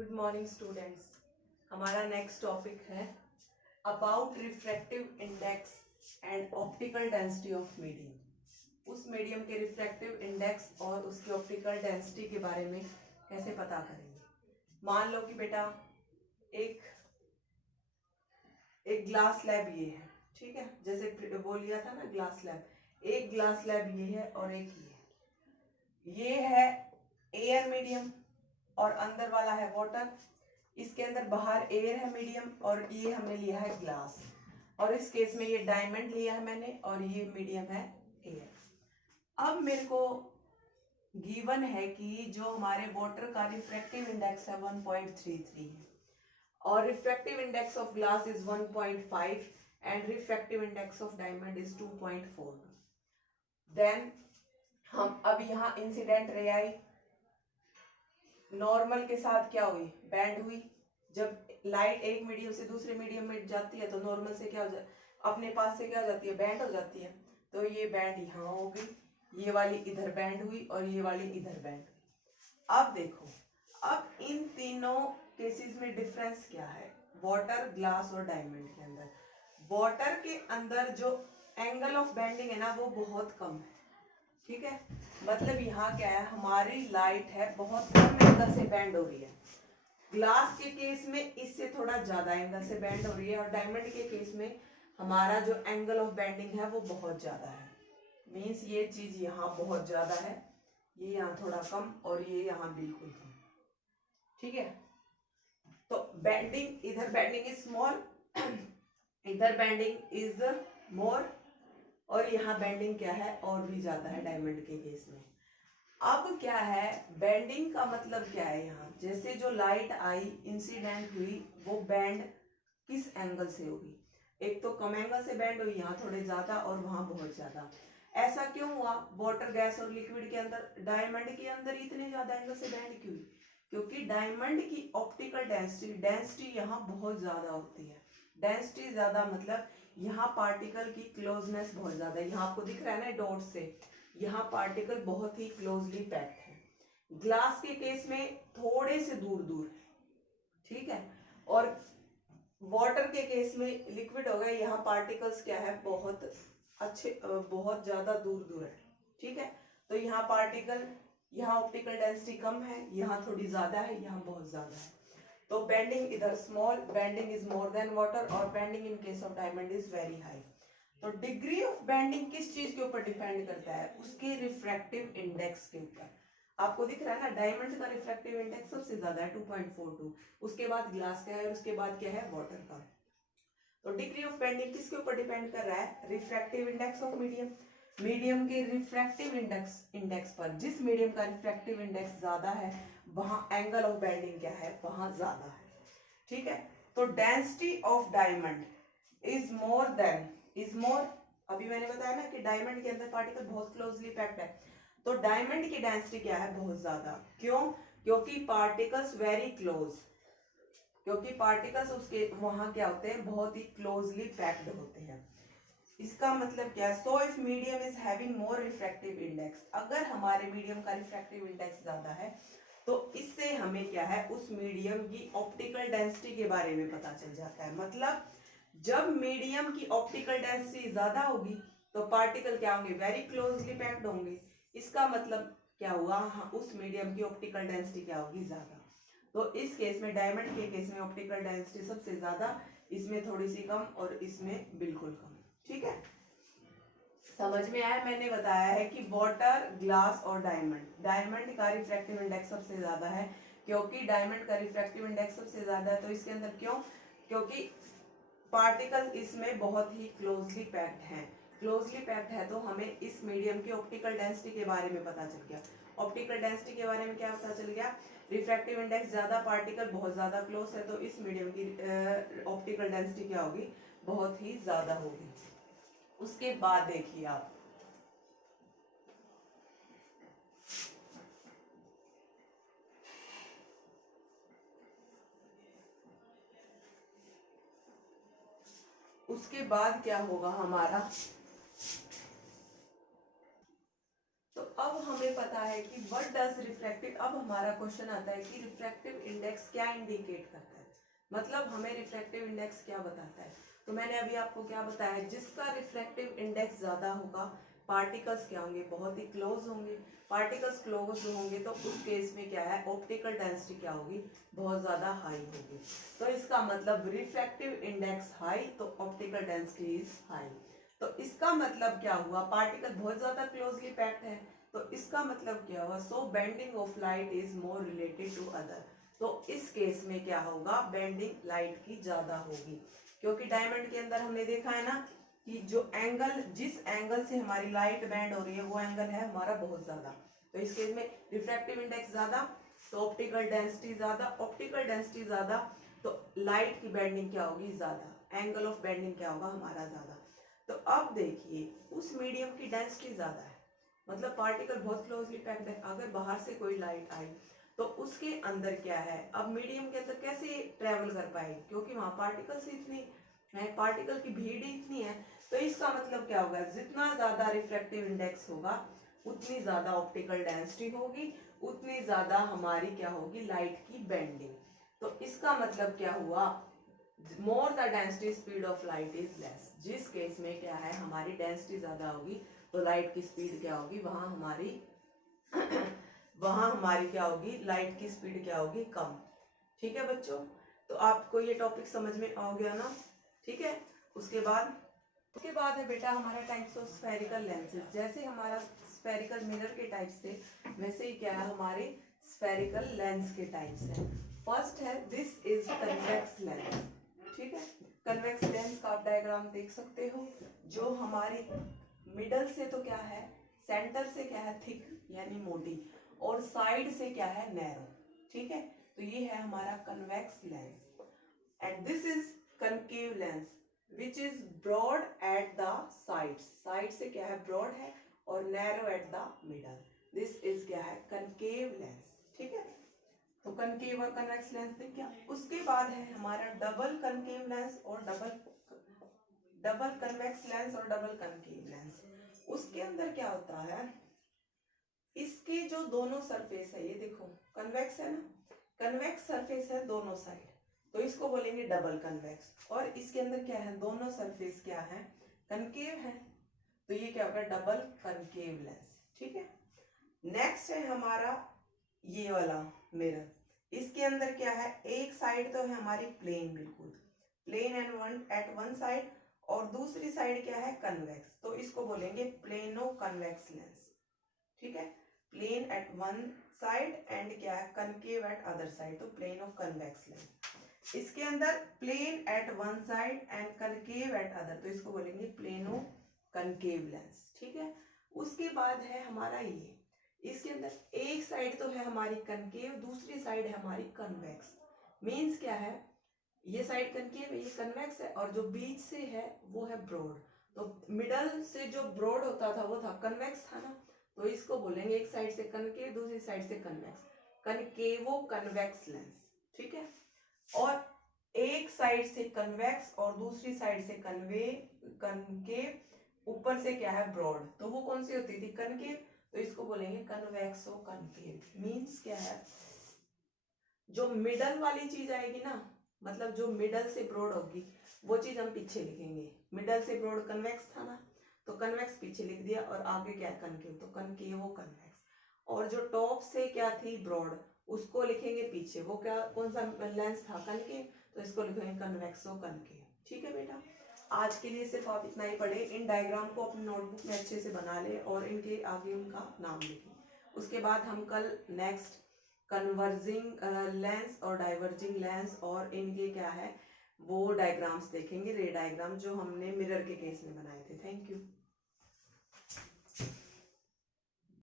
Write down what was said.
Good morning students. हमारा next topic है about refractive index and optical density of medium. उस medium के refractive index और उसकी ऑप्टिकल डेंसिटी के बारे में कैसे पता करेंगे। मान लो कि बेटा एक ग्लास लैब ये है, ठीक है, जैसे वो लिया था ना ग्लास लैब। एक ग्लास लैब ये है और एक ये है एयर मीडियम और अंदर वाला है वाटर। इसके अंदर बाहर एयर है मीडियम और ये हमने लिया है ग्लास, और इस केस में ये डायमंड लिया है मैंने और ये मीडियम है एयर। अब मेरे को गिवन है कि जो हमारे वाटर का रिफ्रैक्टिव इंडेक्स है 1.33 है और refractive index of glass is 1.5 and refractive index of diamond is 2.4। Then हम अब यहाँ इंसिडेंट रे आई नॉर्मल के साथ क्या हुई, बैंड हुई। जब लाइट एक मीडियम से दूसरे मीडियम में जाती है तो नॉर्मल से क्या हो जाए, अपने पास से क्या हो जाती है, बैंड हो जाती है। तो ये बैंड यहाँ हो गई, ये वाली इधर बैंड हुई और ये वाली इधर बैंड हुई। अब देखो, अब इन तीनों केसेस में डिफरेंस क्या है वाटर, ग्लास और डायमंड के अंदर। वाटर के अंदर जो एंगल ऑफ बेंडिंग है ना वो बहुत कम है, ठीक है। मतलब यहाँ क्या है, हमारी लाइट है बहुत कम एंगल से बेंड हो रही है। ग्लास के केस में इससे थोड़ा ज्यादा एंगल से बेंड हो रही है और डायमंड के केस में हमारा जो एंगल ऑफ बेंडिंग है वो बहुत ज्यादा है। मीन्स ये चीज यहाँ बहुत ज्यादा है, ये यहाँ थोड़ा कम और ये यहाँ बिल्कुल कम, ठीक है। तो बेंडिंग, इधर बेंडिंग इज स्मॉल, इधर बेंडिंग इज मोर, और यहाँ बेंडिंग क्या है और भी ज्यादा है डायमंड के केस में। अब क्या है, बेंडिंग का मतलब क्या है, यहाँ जैसे जो लाइट आई इंसिडेंट हुई वो बैंड किस एंगल से होगी। एक तो कम एंगल से बैंड हुई, यहाँ थोड़े ज्यादा और वहां बहुत ज्यादा। ऐसा क्यों हुआ, वाटर, गैस और लिक्विड के अंदर, डायमंड के अंदर इतने ज्यादा एंगल से बैंड क्यों हुई, क्योंकि डायमंड की ऑप्टिकल डेंसिटी यहाँ बहुत ज्यादा होती है। डेंसिटी ज्यादा मतलब यहाँ पार्टिकल की क्लोजनेस बहुत ज्यादा है। यहाँ आपको दिख रहा है ना डॉट से, यहाँ पार्टिकल बहुत ही क्लोजली पैक्ड है। ग्लास के केस में थोड़े से दूर दूर है, ठीक है। और वाटर के केस में लिक्विड हो गया, यहाँ पार्टिकल्स क्या है बहुत अच्छे, बहुत ज्यादा दूर दूर है, ठीक है। तो यहाँ पार्टिकल, यहाँ ऑप्टिकल डेंसिटी कम है, यहाँ थोड़ी ज्यादा है, यहाँ बहुत ज्यादा है। तो बेंडिंग इधर small, bending is more than water और bending in case of diamond is very high. तो डिग्री ऑफ बेंडिंग किस चीज के ऊपर डिपेंड करता है, उसके रिफ्रैक्टिव इंडेक्स के ऊपर। आपको दिख रहा है ना डायमंड का रिफ्रैक्टिव इंडेक्स सबसे ज्यादा है 2.42, उसके बाद ग्लास का है और उसके बाद क्या है वाटर का। तो डिग्री ऑफ बेंडिंग किसके ऊपर डिपेंड कर रहा है, refractive index of medium. Medium के रिफ्रैक्टिव इंडेक्स पर, जिस मीडियम का रिफ्रैक्टिव इंडेक्स ज्यादा है वहां एंगल ऑफ बेंडिंग क्या है, वहां ज्यादा है, ठीक है। तो density of diamond is more, अभी मैंने बताया ना कि डायमंड के अंदर पार्टिकल बहुत क्लोजली पैक्ड है, तो डायमंड की डेंसिटी क्या है, बहुत ज्यादा। क्यों, क्योंकि पार्टिकल्स वेरी क्लोज, क्योंकि पार्टिकल्स उसके वहां क्या होते हैं, बहुत ही क्लोजली पैक्ड होते हैं। इसका मतलब क्या है, so if medium is having more refractive index, अगर हमारे मीडियम का रिफ्रैक्टिव इंडेक्स ज्यादा है तो इससे हमें क्या है, उस मीडियम की ऑप्टिकल डेंसिटी के बारे में पता चल जाता है। मतलब जब मीडियम की ऑप्टिकल डेंसिटी ज्यादा होगी तो पार्टिकल क्या होंगे, वेरी क्लोजली पैक्ड होंगे। इसका मतलब क्या हुआ, हाँ, उस मीडियम की ऑप्टिकल डेंसिटी क्या होगी, ज्यादा। तो इस केस में, डायमंड के केस में ऑप्टिकल डेंसिटी सबसे ज्यादा, इसमें थोड़ी सी कम और इसमें बिल्कुल कम, ठीक है। समझ में आया, मैंने बताया है कि वाटर, ग्लास और डायमंड का रिफ्रैक्टिव इंडेक्स सबसे ज्यादा है, क्योंकि डायमंड का रिफ्रैक्टिव इंडेक्स सबसे ज्यादा है। तो इसके अंदर क्यों, क्योंकि पार्टिकल इसमें बहुत ही क्लोजली पैक्ड हैं। क्लोजली पैक्ड है तो हमें इस मीडियम की ऑप्टिकल डेंसिटी के बारे में पता चल गया। ऑप्टिकल डेंसिटी के बारे में क्या पता चल गया, रिफ्रैक्टिव इंडेक्स ज्यादा, पार्टिकल बहुत ज्यादा क्लोज है, तो इस मीडियम की ऑप्टिकल डेंसिटी क्या होगी, बहुत ही ज्यादा होगी। उसके बाद देखिए आप, उसके बाद क्या होगा हमारा, तो अब हमें पता है है कि व्हाट डज रिफ्रैक्टिव, अब हमारा क्वेश्चन आता है कि रिफ्रैक्टिव इंडेक्स क्या इंडिकेट करता है, मतलब हमें रिफ्रैक्टिव इंडेक्स क्या बताता है। तो मैंने अभी आपको क्या बताया है, जिसका रिफ्रैक्टिव इंडेक्स ज्यादा होगा पार्टिकल्स क्या होंगे, बहुत ही क्लोज होंगे। पार्टिकल्स क्लोज होंगे तो उस केस में क्या है, ऑप्टिकल डेंसिटी क्या होगी, बहुत ज्यादा हाई होगी। तो इसका मतलब रिफ्रैक्टिव इंडेक्स हाई तो ऑप्टिकल डेंसिटी इज हाई। तो इसका मतलब क्या हुआ, पार्टिकल बहुत ज्यादा क्लोजली पैक्ड है, तो इसका मतलब क्या हुआ, so bending of light is more related to other. तो इस केस में क्या होगा, बेंडिंग लाइट की ज्यादा होगी, क्योंकि डायमंड के अंदर हमने देखा है ना कि जो एंगल, जिस एंगल से हमारी लाइट बेंड हो रही है वो एंगल है हमारा बहुत ज्यादा। तो इस केस में रिफ्रैक्टिव इंडेक्स ज्यादा तो ऑप्टिकल डेंसिटी ज्यादा, ऑप्टिकल डेंसिटी ज्यादा तो लाइट की बेंडिंग क्या होगी, ज्यादा, एंगल ऑफ बेंडिंग क्या होगा हमारा ज्यादा। तो अब देखिए उस मीडियम की डेंसिटी ज्यादा है, मतलब पार्टिकल बहुत क्लोजली पैक्ड है, अगर बाहर से कोई लाइट आई तो उसके अंदर क्या है, अब मीडियम के अंदर कैसे ट्रेवल कर पाएगी, क्योंकि वहां पार्टिकल्स इतनी है, पार्टिकल की भीड़ इतनी है। तो इसका मतलब क्या होगा, जितना ज्यादा रिफ्रैक्टिव इंडेक्स होगा उतनी ज्यादा ऑप्टिकल डेंसिटी होगी, उतनी ज्यादा हमारी क्या होगी, लाइट की बेंडिंग। तो इसका मतलब क्या हुआ, more the density speed of light is less, जिस केस में क्या है हमारी डेंसिटी ज्यादा होगी तो लाइट की स्पीड क्या होगी, वहां हमारी वहां हमारी क्या होगी, लाइट की स्पीड क्या होगी, कम। ठीक है बच्चों, तो आपको ये टॉपिक समझ में आ गया ना, ठीक है। उसके बाद है बेटा हमारा टाइप्स ऑफ स्फेरिकल लेंसेज। जैसे हमारा स्फेरिकल मिरर के टाइप्स थे, वैसे ही क्या है हमारे स्फेरिकल लेंस के टाइप्स हैं। फर्स्ट है दिस इज कन्वेक्स लेंस, ठीक है। कन्वेक्स लेंस का आप डायग्राम देख सकते हो, जो हमारी मिडल से तो क्या है, सेंटर से क्या है थिक यानी मोटी, और साइड से क्या है नैरो, ठीक है। तो ये है हमारा convex lens. And this is concave lens which is broad at the sides, side से क्या है ब्रॉड है और narrow at the middle, this is क्या है कनकेव लेंस, ठीक है। तो कनकेव और कन्वेक्स लेंस देख क्या। उसके बाद है हमारा डबल कनकेव लेंस और डबल कन्वेक्स लेंस और डबल कनकेव लेंस। उसके अंदर क्या होता है, इसके जो दोनों सरफेस है, ये देखो कन्वेक्स है ना, कन्वेक्स सरफेस है दोनों साइड, तो इसको बोलेंगे डबल कन्वेक्स। और इसके अंदर क्या है, दोनों सरफेस क्या है, कनकेव है, तो ये क्या होगा डबल कनकेव लेंस, ठीक है। नेक्स्ट है हमारा ये वाला मिरर, इसके अंदर क्या है, एक साइड तो है हमारी प्लेन, बिल्कुल plane and at one side, और दूसरी साइड क्या है कन्वेक्स, तो इसको बोलेंगे प्लेनो कन्वेक्स लेंस, ठीक है। Plane at one side and क्या है कनकेव एट अदर साइड, तो प्लेनो कन्वेक्स लेंस। इसके अंदर plane at one side and concave at other, तो इसको बोलेंगे प्लेनो कनकेव लेंस, ठीक है। उसके बाद है हमारा ये, इसके अंदर एक साइड तो है हमारी कनकेव, दूसरी साइड है हमारी कन्वेक्स। मींस क्या है, ये साइड कनकेव है, ये कन्वेक्स है, और जो बीच से है वो है ब्रॉड। तो मिडल से जो ब्रॉड होता था वो था कन्वेक्स था ना, तो इसको बोलेंगे एक साइड से कनकेव दूसरी साइड से कन्वेक्स, कनकेवो कन्वेक्स लेंस, ठीक है। और एक साइड से कन्वेक्स और दूसरी साइड से कनकेव, ऊपर से क्या है ब्रॉड, तो वो कौन सी होती थी कनकेव, तो इसको बोलेंगे कन्वेक्सो कनकेव। मींस क्या है, जो मिडल वाली चीज आएगी ना, मतलब जो मिडल से ब्रॉड होगी वो चीज हम पीछे लिखेंगे, मिडल से ब्रॉड कन्वेक्स था ना, तो कन्वेक्स पीछे लिख दिया, और आगे क्या कनकेव, तो कनकेवो कन्वेक्स। और जो टॉप से क्या थी ब्रॉड, उसको लिखेंगे पीछे, वो क्या कौन सा लेंस था कनकेव, तो इसको लिखेंगे कन्वेक्सो कनकेव, ठीक है बेटा। आज के लिए सिर्फ आप इतना ही पढ़े, इन डायग्राम को अपनी नोटबुक में अच्छे से बना ले और इनके आगे उनका नाम लिखें। उसके बाद हम कल नेक्स्ट कन्वर्जिंग लेंस और डाइवर्जिंग लेंस और इनके क्या है वो डायग्राम्स देखेंगे, रे डायग्राम जो हमने मिरर के केस में बनाए थे। Thank you.